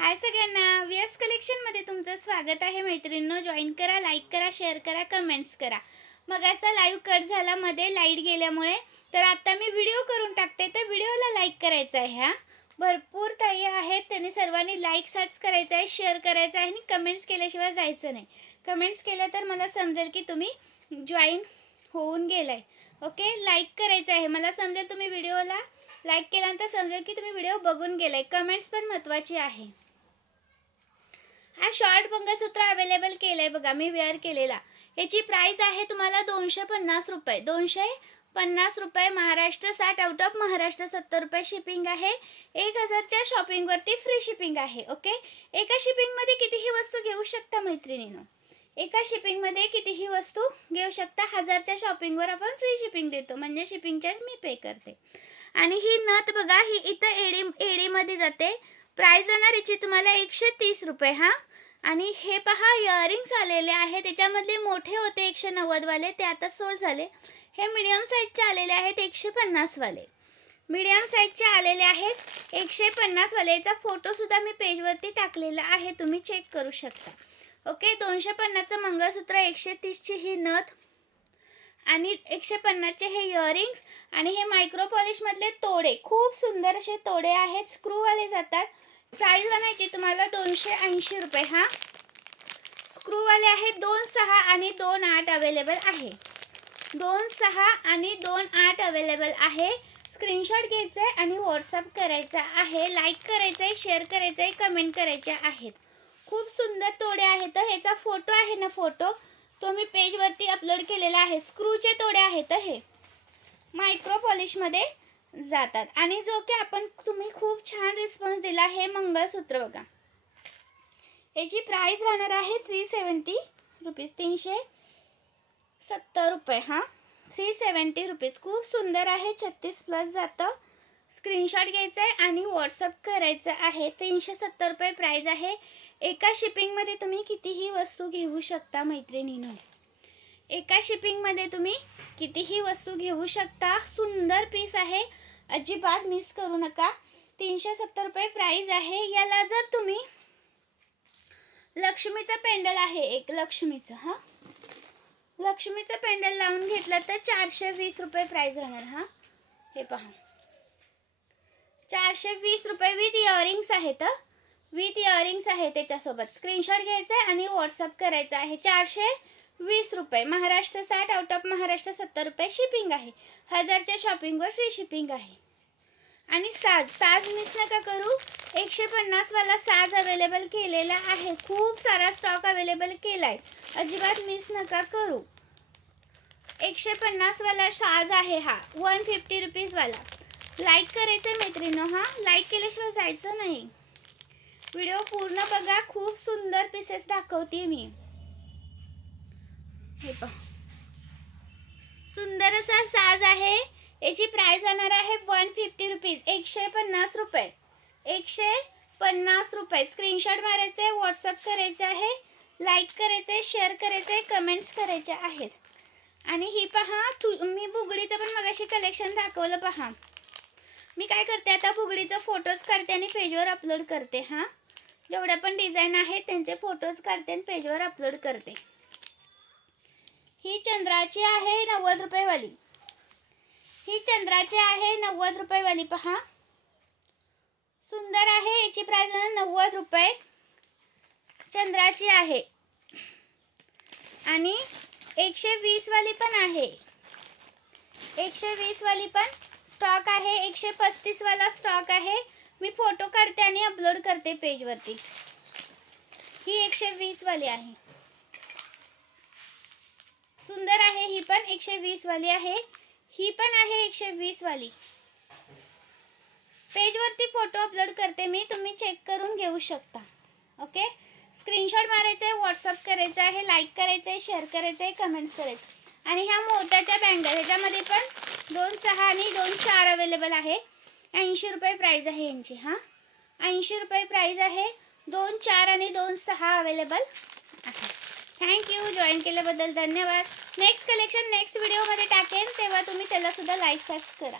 हाय सगळ्यांना, व्हीएस कलेक्शनमध्ये तुमचं स्वागत आहे. मैत्रिणींनो, जॉईन करा, लाईक करा, शेअर करा, कमेंट्स करा. मगाचा लाईव्ह कट झाला मध्ये लाईट गेल्यामुळे, तर आता मी व्हिडिओ करून टाकते, तर व्हिडिओला लाईक करायचं आहे. हा भरपूर ताई आहेत, त्यांनी सर्वांनी लाईक सर्च करायचं आहे, शेअर करायचं आहे आणि कमेंट्स केल्याशिवाय जायचं नाही. कमेंट्स केल्या तर मला समजेल की तुम्ही जॉईन होऊन गेलाय. ओके, लाईक करायचं आहे, मला समजेल तुम्ही व्हिडिओला लाईक केल्यानंतर समजेल की तुम्ही व्हिडिओ बघून गेलाय. कमेंट्स पण महत्त्वाची आहे. हा शॉर्ट मंगळसूत्र अवेलेबल केलंय बघा, मी वेअर केलेला. याची प्राइस आहे तुम्हाला 250 रुपये. 250 रुपये महाराष्ट्र 60, आउट ऑफ महाराष्ट्र 70 रुपये शिपिंग आहे. 1000च्या शॉपिंगवरती फ्री शिपिंग आहे. ओके, एका शिपिंगमध्ये कितीही वस्तू घेऊ शकता मैत्रिणींनो. एका शिपिंगमध्ये कितीही वस्तू घेऊ शकता. 1000च्या शॉपिंगवर आपण फ्री शिपिंग देतो, म्हणजे शिपिंग चार्ज मी पे करते. आणि ही नथ बघा, ही इथं एडीमध्ये जाते. प्राइस राहणार याची तुम्हाला 130 रुपये. हा, आणि हे पहा इयरिंग्स आलेले आहे. त्याच्यामधले मोठे होते 190 वाले, ते आता सोल्ड झाले. हे मीडियम साईजचे आलेले आहेत 150 वाले. मीडियम साईजचे आलेले आहेत 150 वाले. याचा फोटोसुद्धा मी पेजवरती टाकलेला आहे, तुम्ही चेक करू शकता. ओके, 250चं मंगळसूत्र, 130ची ही नथ आणि 150चे हे इयरिंग्स आणि हे मायक्रो पॉलिशमधले तोडे. खूप सुंदर असे तोडे आहेत, स्क्रूवाले जातात. प्राइस राहण्याची तुम्हाला 280 रुपये. हा, स्क्रूवाले आहेत. 2.6 आणि 2.8 अवेलेबल आहे. 2.6 आणि 2.8 अवेलेबल आहे. स्क्रीनशॉट घ्यायचा आहे आणि व्हॉट्सअप करायचा आहे. लाईक करायचं आहे, शेअर करायचं आहे, कमेंट करायचे आहेत. खूप सुंदर तोडे आहेत. ह्याचा फोटो आहे ना, फोटो तो मी पेजवरती अपलोड केलेला आहे. स्क्रूचे तोडे आहेत, हे मायक्रो पॉलिशमध्ये जातात. आणि जो की तुम्ही खूप छान रिस्पॉन्स दिला. हे मंगळसूत्र बघा, याची प्राइस राहणार आहे 370 रुपीज, 370 रुपये. हा, 370 रुपीज. खूप सुंदर आहे, 36+ जातं. स्क्रीनशॉट घ्यायचा आहे आणि व्हॉट्सअप करायचं आहे. 370 रुपये प्राइस आहे. एका शिपिंगमध्ये तुम्ही कितीही वस्तू घेऊ शकता मैत्रिणींनो. एका शिपिंगमध्ये तुम्ही कितीही वस्तू घेऊ शकता. सुंदर पीस आहे, अजिबात मिस करू नका. 370 रुपये प्राइस आहे. याला जर तुम्ही लक्ष्मीचं पेंडल आहे, एक लक्ष्मीचं, हा लक्ष्मीचं पेंडल लावून घेतलं तर 420 रुपये प्राइस राहणार. हा, हे पहा, 420 रुपये विथ इयरिंग्स आहेत. विथ इयरिंग्स आहे त्याच्यासोबत. स्क्रीनशॉट घ्यायचा आहे आणि व्हॉट्सअप करायचा आहे. 420 रुपये, महाराष्ट्र 60, आउट ऑफ महाराष्ट्र 70 रुपये शिपिंग आहे. 1000च्या शॉपिंगवर फ्री शिपिंग आहे. आणि साज मिस नका करू. 150 वाला साज अवेलेबल केलेला आहे. खूप सारा स्टॉक अवेलेबल केला आहे, अजिबात मिस नका करू. 150 वाला साज आहे हा, 150 रुपीज वाला. लाईक करायचं मैत्रिणींनो. हा, लाईक केल्याशिवाय जायचं नाही. व्हिडिओ पूर्ण बघा, खूप सुंदर पीसेस दाखवते मी. हे पहा, सुंदर असा साज आहे. याची प्राइस राहणार आहे 150 रुपीज, 150 रुपये. 150 रुपये. स्क्रीनशॉट मारायचा आहे, व्हॉट्सअप करायचं आहे, लाईक करायचं आहे, शेअर करायचं आहे, कमेंट्स करायचे आहेत. आणि ही पहा, मी बुगडीचं पण मगाशी कलेक्शन दाखवलं. पहा, मी काय करते आता, बुगडीचं फोटोज काढते आणि पेजवर अपलोड करते. हा, जेवढ्या पण डिझाईन आहेत त्यांचे फोटोज काढते आणि पेजवर अपलोड करते. ही चंद्राची आहे 90 रुपये वाली. ही चंद्राची आहे 90 रुपये वाली. पहा, सुंदर आहे. याची प्राइस 90 रुपये चंद्राची आहे. आणि 120 वाली पण आहे. 120 वाली पण स्टॉक आहे. 135 वाला स्टॉक आहे. मी फोटो काढते आणि अपलोड करते पेजवरती. ही 120 वाली आहे. सुंदर आहे, ही पण 120 वाली आहे. ही पण आहे 120 वाली. पेजवरती फोटो अपलोड करते मी, तुम्ही चेक करून घेऊ शकता. ओके, स्क्रीनशॉट मारायचा आहे, व्हॉट्सअप करायचं आहे, लाईक करायचं आहे, शेअर करायचं आहे, कमेंट्स करायचं. आणि ह्या मोत्याच्या बँगल, ह्याच्यामध्ये पण 2.6 आणि 2.4 अवेलेबल आहे. 80 रुपये प्राइस आहे यांची. हा, 80 रुपये प्राइस आहे. 2.4 आणि 2.6 अवेलेबल आहे. थँक्यू, जॉईन केल्याबद्दल धन्यवाद. नेक्स्ट कलेक्शन नेक्स्ट व्हिडिओमध्ये टाकेन, तेव्हा तुम्ही त्याला सुद्धा लाईक सर्च करा.